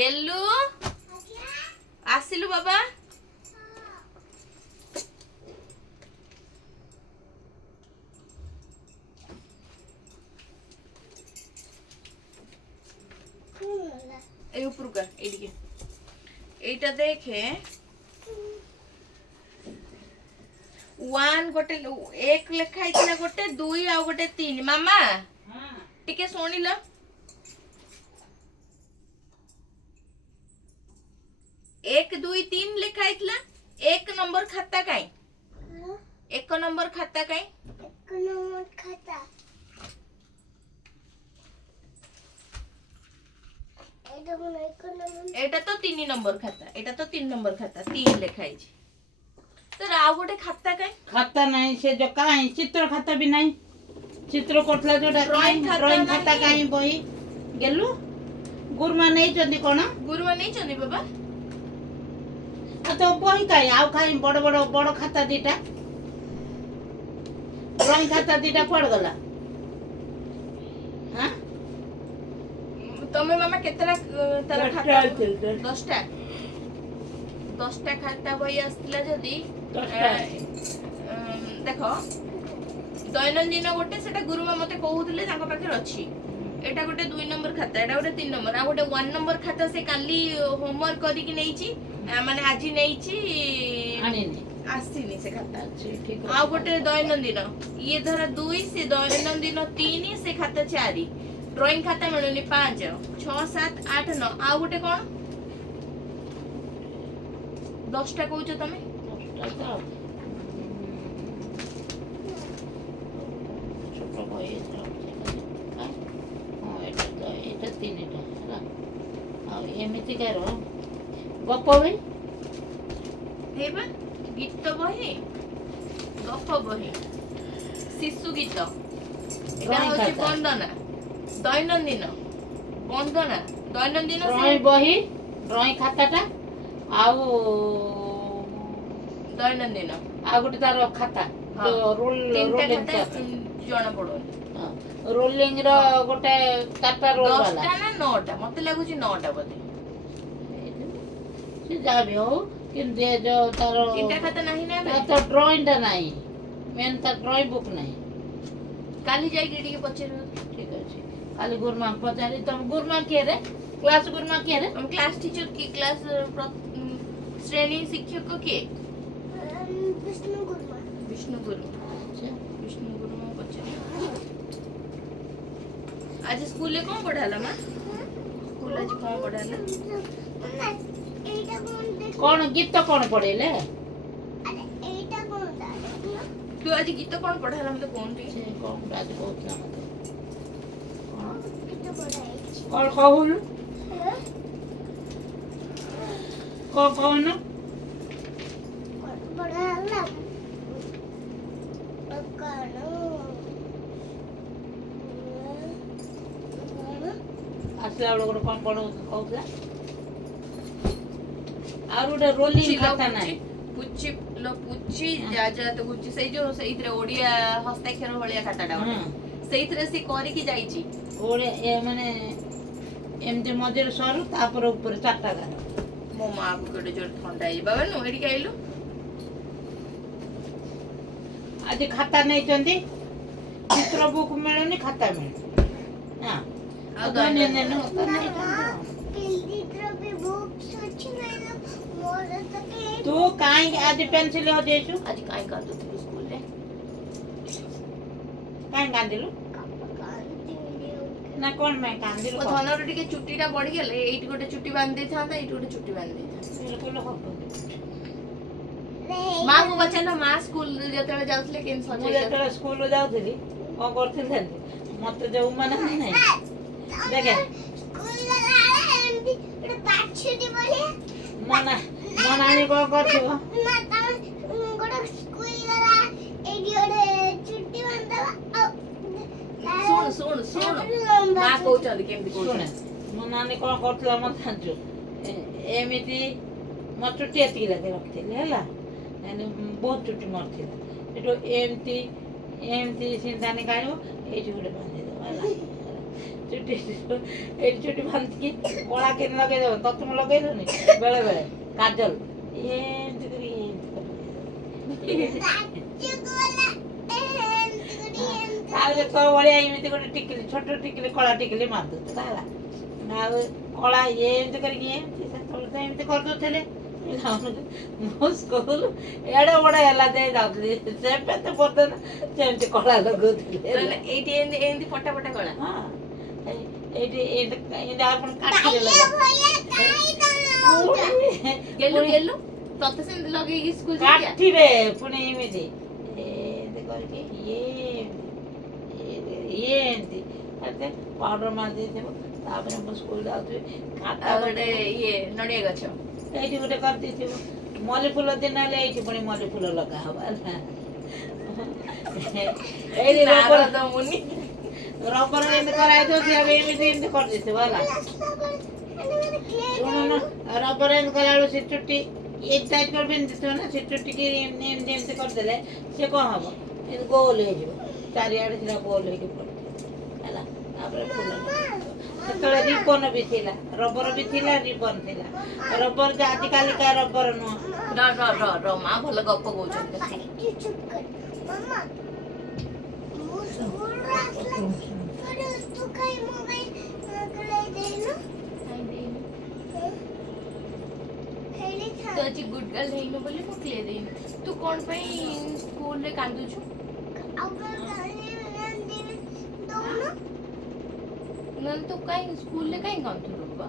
गेलु आसिलु बाबा ए ऊपर का एडिके एटा देखे 1 गोटे 1 लेखा इतना गोटे 2 आ गोटे 3 मामा टिके सुनिल 1 2 3 लेखा इतला 1 नंबर खाता काई 1 नंबर खाता काई 1 नंबर खाता एटा तो 3 नंबर खाता एटा तो 3 नंबर खाता 3 लेखा है तो राव गोटे खाता काई खाता नहीं से जो काई चित्र खाता भी नहीं चित्र कोटला जोटा ड्राइंग खाता काई बही गेलु गुरुमा नहीं चंदी कोना गुरुमा नहीं चंदी बाबा आ तो बही काई आउ काई बड़ खाता दीटा ड्राइंग खाता दीटा पड़ गला हां तमे मामा केतरा तारा खाता 10टा खाता बही आस्तिला जदी देखो दैनंदिन गोटे सेटा गुरुमा मते कहउतले तांका पाखे अछि एटा गोटे 2 नंबर खाता एटा गोटे 3 नंबर आ गोटे 1 नंबर खाता से काली होमवर्क करी कि नैची माने आजी नैची आनिनी आसीनी से खाता ठीक आ गोटे दैनंदिन ये धर 2 से दैनंदिन 3 से खाता 4 ड्राइंग खाता मिलुनी 5 6 7 8 9 आ गोटे कोन 10टा कहउछ तमे 10टा छोटो बही এটা তিনটা ହେଲା ଆଉ ଏମିତି କର ଗପ ବହି हेबा गीत बही गप बही शिशु गीत एटा होची वंदना दैनंदिन वंदना दैनंदिन ड्राइंग बही ड्राइंग खाताटा ଆଉ दैनंदिन ଆଉ ଗୋଟେ ତାର ଖାତା ତିନିଟା ଖାତା ଜଣା ପଡୁନି ରୋଲିଂ ର ଗୋଟେ ଚାରଟା ରୋଲ वाला 10ଟା ନା 9ଟା ମତେ ଲାଗୁଛି 9ଟା ବୋଧେ ସେ ଯାବି ହଉ କିନ୍ତୁ ଏ जो ତାର ତିନିଟା ଖାତା ନାହିଁ ନା ତ ଡ୍ରଇଂ ଟା ନାହିଁ ମେନ୍ ତା ଡ୍ରଇଂ ବୁକ୍ ନାହିଁ କାଲି ଯାଇକି ଟିକେ ପଚାରିବ ଠିକ ଅଛି କାଲି गुरुमा पचारि तुम गुरुमा के रे क्लास गुरुमा के रे हम क्लास टीचर की क्लास श्रेणी शिक्षक के विष्णु गुरुमा विष्णु गुरुमा पचारि आज स्कूल ले कौन पढ़ाला मां स्कूल आज कौन पढ़ाला एटा कोन देख कौन गीत कौन पढ़ेले अरे एटा कोन दादा तू आज गीत कौन पढ़ाला मते कौन टी से कौन आज बहुत ना मते कितो पढ़ाई और कहून कौन पढ़ाला पकानो आसला लोग कौन पढ़ो कहउला और गोटे रोलिंग खाता नाही पुच्ची जा तो पुच्ची से जो सेइतरे ओडिया हस्ताक्षर भलिया खाताडा सेइतरे से करी की जाईची ओडे ए माने एमते मजर सरू तापर ऊपर चारटा गार मो मां को केडे जोर ठंडा आई बाबा नु एडी आइलु आज खाता नहीं चंदी चित्र बुक मिलनी खाता मिल हां आ ने ने होता नहीं पिल्ली भी बुक्स अच्छी नहीं ना मोर तक तू काई आज पेंसिल हो जेछु आज काई का तो स्कूल ले काई गांदिलु ना कोन मैं कांदिलु ओ धनर टिके चुट्टीटा बढ़ी गेले एइट गोटे चुट्टी बांध दे थांता एइट गोटे चुट्टी बांध दे था बिल्कुल हो मां को बचन मां स्कूल जतले जाउतले केन सजे मुझे तो स्कूल जाउथली ओ करथिल मते जो मन नहीं देखे स्कूल ला एमती एक पाछुटी बोले मना मनानी को करथिबो ना तम गोटे स्कूल ला एडी ओडे छुट्टी बंदवा सुन मां कहउछन केमती सुने कहउछन मो नानी को करथला मन थांचो एमिति म चुट्टी एती लगे रखथिले हला एने बहुत चुट्टी मरथिला एटो एमती एमती सिंधानी काढो एठी गोटे बांधि दो हला ଚୁଟି ଏଇଠି ଚୁଟି ବାନ୍ଧିକି କଳା କେମିତି ଲଗେଇଦେବ ତତୁମ ଲଗେଇଦଉନି ବେଳେ ବେଳେ କାଜଲ ଏମିତି କରି ତାହେଲେ ତୋ ଭଳିଆ ଏମିତି ଗୋଟେ ଟିକିଲି ଛୋଟ ଟିକିଲି କଳା ଟିକିଲି ମାରିଦଉଛୁ ହେଲା ଆଉ କଳା ଏମିତି କରିକି ଏମିତି ସେତେବେଳେ ତ ଏମିତି କରିଦଉଥିଲେ ମୋ ସ୍କୁଲ ଏଡେ ବଡ ହେଲା ଯାଏ ଯାଉଥିଲି ସେବେ ତ ବର୍ତ୍ତମାନ ସେମିତି କଳା ଲଗଉଥିଲି ହେଲା। ଏଇଠି ଏମିତି ଏମିତି ଫଟା ଫଟା କଳା। ହଁ ଏଇଠି ଏମିତି ଆପଣ କାଟିଲେ ଲଗାଉ ଗେଲୁ ଗେଲୁ ତତେ ସେମିତି ଲଗେଇକି ସ୍କୁଲ ଯିବା କାଠିରେ ପୁଣି ଏମିତି ଏମିତି କରିକି ଏମିତି ପାଉଡର ମାରି ଦେଇଥିବ ତାପରେ ମୁଁ ସ୍କୁଲ ଯାଉଥିବି ଖାତା ଆଉ ଗୋଟେ ଗୋଟେ ଇଏ ନଡ଼ିଆ ଗଛ ଏଇଠି ଗୋଟେ କରିଦେଇଥିବ ମଲ୍ଲି ଫୁଲ ଦିନ ହେଲେ ଏଇଠି ପୁଣି ମଲ୍ଲି ଫୁଲ ଲଗା ହବ ହେଲା ଏଇଠି ରବର ଦମୁନି ରବର ଏମିତି କରାହେଇଥିବ ସିଆଡେ ଏମିତି ଏମିତି କରିଦେଇଥିବ ହେଲା ଶୁଣୁନ ରବର ଏମିତି କଲାବେଳୁ ସେ ଚୁଟି ଏଇ ଟାଇଟ୍ କରି ପିନ୍ଧିଥିବ ନା ସେ ଚୁଟିକି ଏମିତି ଏମିତି କରିଦେଲେ ସେ କ'ଣ ହବ ଏମିତି ଗୋଲ ହେଇଯିବ ଚାରିଆଡେ ସେଟା ଗୋଲ ହେଇକି ପଡିଥିବ ହେଲା ତାପରେ ଫୁଲ ଲଗେଇଥିବ। ସେତେବେଳେ ରିବନ ବି ଥିଲା ରବର ବି ଥିଲା ରିବନ ଥିଲା ରବର ଯେ ଆଜିକାଲିକା ରବର ନୁହଁ ର ମା ଭଲ ଗପ କହୁଛନ୍ତି ତୁ ଆଜି ଗୁଡ ଗାର୍ଲ ହେଇନୁ ବୋଲି ମୁଁ କ୍ଲେ ଦେଇନି ତୁ କ'ଣ ପାଇଁ ସ୍କୁଲରେ କାନ୍ଦୁଛୁ ନହେଲେ ତୁ କାଇଁ ସ୍କୁଲରେ କାଇଁ କାନ୍ଦୁଥିଲୁ ବା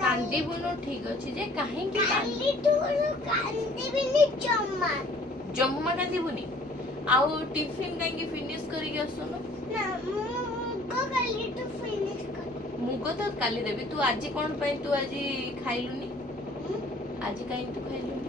କାନ୍ଦିବୁନୁ ଠିକ ଅଛି ଯେ କାହିଁକି ଜମା କାନ୍ଦିବୁନି ଆଉ ଟିଫିନ କାହିଁକି ଫିନିଶ କରିକି ଆସୁନୁ ମୁଗ ତ କାଲି ଦେବି ତୁ ଆଜି କ'ଣ ପାଇଁ ତୁ ଆଜି ଖାଇଲୁନି ଆଜି କାହିଁକି ତୁ ଖାଇଲୁନି